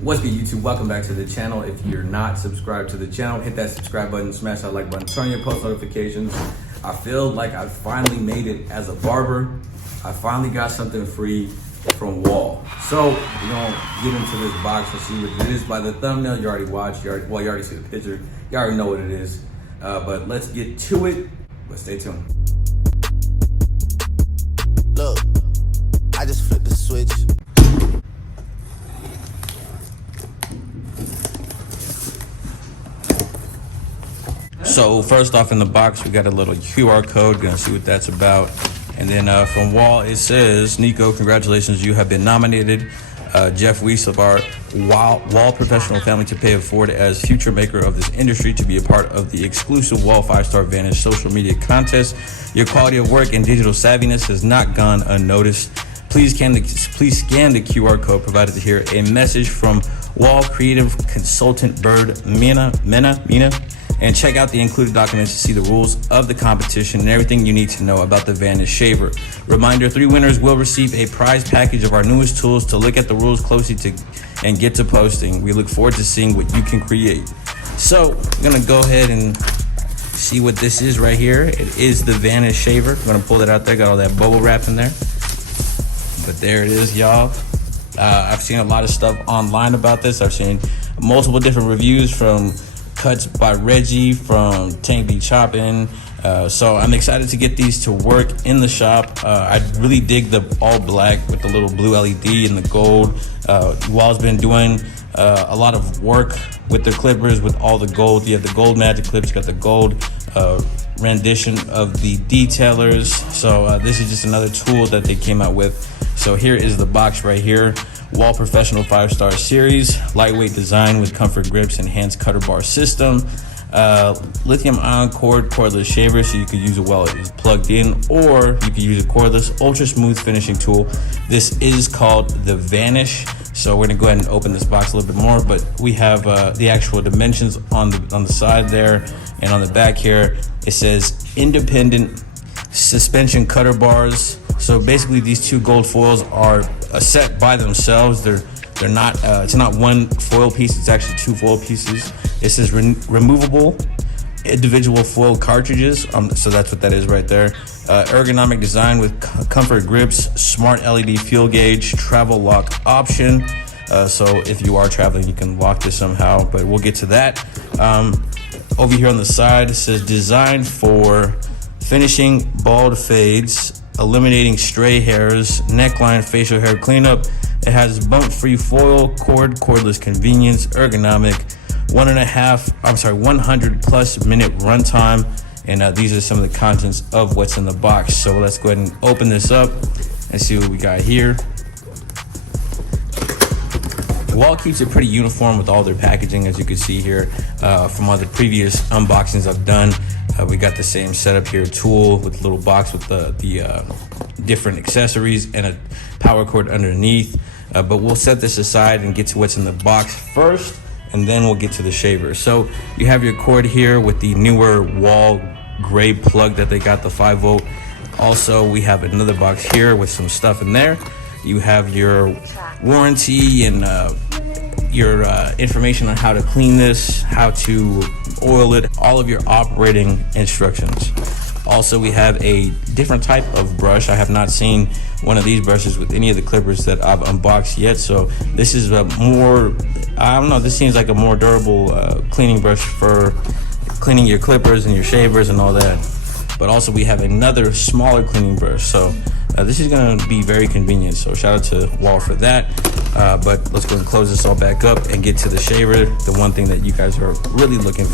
What's good, YouTube? Welcome back to the channel. If you're not subscribed to the channel, hit that subscribe button, smash that like button, turn on your post notifications. I feel like I finally made it as a barber. I finally got something free from Wahl. So we're gonna get into this box and see what it is. By the thumbnail, you already watched. You already see the picture. You already know what it is. But let's get to it. But stay tuned. Look, I just flipped the switch. So first off in the box, we got a little QR code. Gonna see what that's about. And then from Wahl, it says, Nico, congratulations, you have been nominated. Jeff Weiss of our Wahl professional family to pay it forward as future maker of this industry to be a part of the exclusive Wahl 5-Star Vanish social media contest. Your quality of work and digital savviness has not gone unnoticed. Please scan the QR code provided here. A message from Wahl creative consultant Bird Mina, and check out the included documents to see the rules of the competition and everything you need to know about the Vanish shaver. Reminder, 3 winners will receive a prize package of our newest tools to look at the rules closely and get to posting. We look forward to seeing what you can create. So we're gonna go ahead and see what this is right here. It is the Vanish shaver. I'm gonna pull it out there, got all that bubble wrap in there. But there it is, y'all. I've seen a lot of stuff online about this. I've seen multiple different reviews from cuts by Reggie, from Tank B Choppin'. So I'm excited to get these to work in the shop. I really dig the all black with the little blue LED and the gold. Wahl's been doing a lot of work with the clippers with all the gold. You have the gold magic clips, you got the gold rendition of the detailers. So this is just another tool that they came out with. So here is the box right here. Wahl Professional 5-Star Series, lightweight design with comfort grips, enhanced cutter bar system, lithium-ion cordless shaver, so you could use it while it is plugged in, or you could use a cordless, ultra-smooth finishing tool. This is called the Vanish. So we're gonna go ahead and open this box a little bit more, but we have the actual dimensions on the side there, and on the back here, it says independent suspension cutter bars. So basically these 2 gold foils are a set by themselves. They're not it's not one foil piece, it's actually 2 foil pieces. It says removable individual foil cartridges, so that's what that is right there. Ergonomic design with comfort grips, smart LED fuel gauge, travel lock option. So if you are traveling, you can lock this somehow, but we'll get to that. Over here on the side, it says designed for finishing bald fades, eliminating stray hairs, neckline, facial hair cleanup. It has bump-free foil, cordless convenience, ergonomic, 100 plus minute runtime. And these are some of the contents of what's in the box. So let's go ahead and open this up and see what we got here. Wahl keeps it pretty uniform with all their packaging, as you can see here from all the previous unboxings I've done. We got the same setup here, tool with a little box with the different accessories and a power cord underneath. But we'll set this aside and get to what's in the box first, and then we'll get to the shaver. So you have your cord here with the newer Wahl gray plug that they got, the 5-volt. Also, we have another box here with some stuff in there. You have your warranty and your information on how to clean this, how to oil it, all of your operating instructions. Also, we have a different type of brush. I have not seen one of these brushes with any of the clippers that I've unboxed yet. So this is a more, I don't know, this seems like a more durable cleaning brush for cleaning your clippers and your shavers and all that. But also we have another smaller cleaning brush. So this is gonna be very convenient. So shout out to Wahl for that. But let's go and close this all back up and get to the shaver. The one thing that you guys are really looking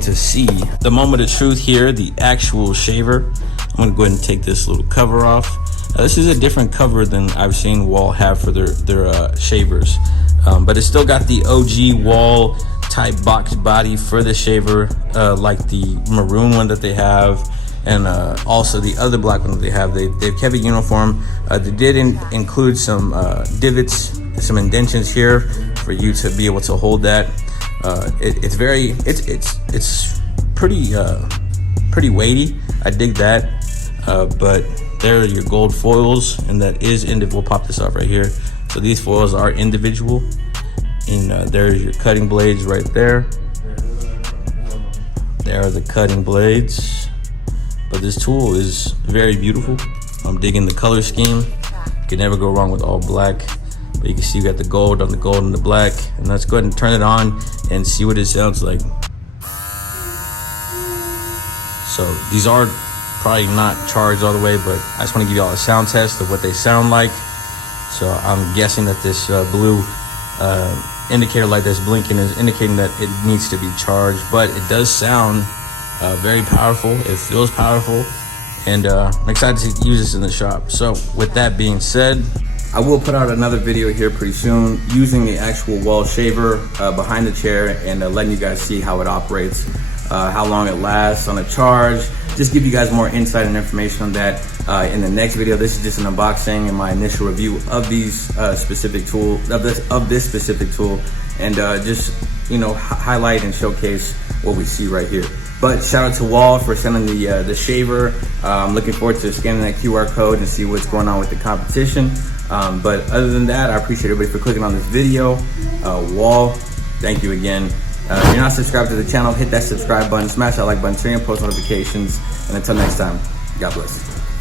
to see. The moment of truth here, the actual shaver. I'm gonna go ahead and take this little cover off. This is a different cover than I've seen Wahl have for their shavers. But it's still got the OG Wahl type box body for the shaver, like the maroon one that they have, and also the other black one that they have. They've kept it uniform. They did include some divots, some indentions here for you to be able to hold that. It's pretty weighty. I dig that. But there are your gold foils, and that is ended. We'll pop this off right here. So these foils are individual, and there's your cutting blades right there. There are the cutting blades. But this tool is very beautiful. I'm digging the color scheme. You can never go wrong with all black. But you can see you got the gold on the gold and the black. And let's go ahead and turn it on and see what it sounds like. So these are probably not charged all the way, but I just want to give you all a sound test of what they sound like. So I'm guessing that this blue indicator light that's blinking is indicating that it needs to be charged, but it does sound very powerful. It feels powerful, and I'm excited to use this in the shop. So with that being said, I will put out another video here pretty soon using the actual Wahl shaver behind the chair and letting you guys see how it operates, how long it lasts on a charge. Just give you guys more insight and information on that in the next video. This is just an unboxing and my initial review of these specific tool, of this specific tool, and just, you know, highlight and showcase what we see right here. But shout out to Wahl for sending the shaver. I'm looking forward to scanning that QR code and see what's going on with the competition. But other than that, I appreciate everybody for clicking on this video. Wahl, thank you again. If you're not subscribed to the channel, hit that subscribe button, smash that like button, turn on post notifications, and until next time, God bless.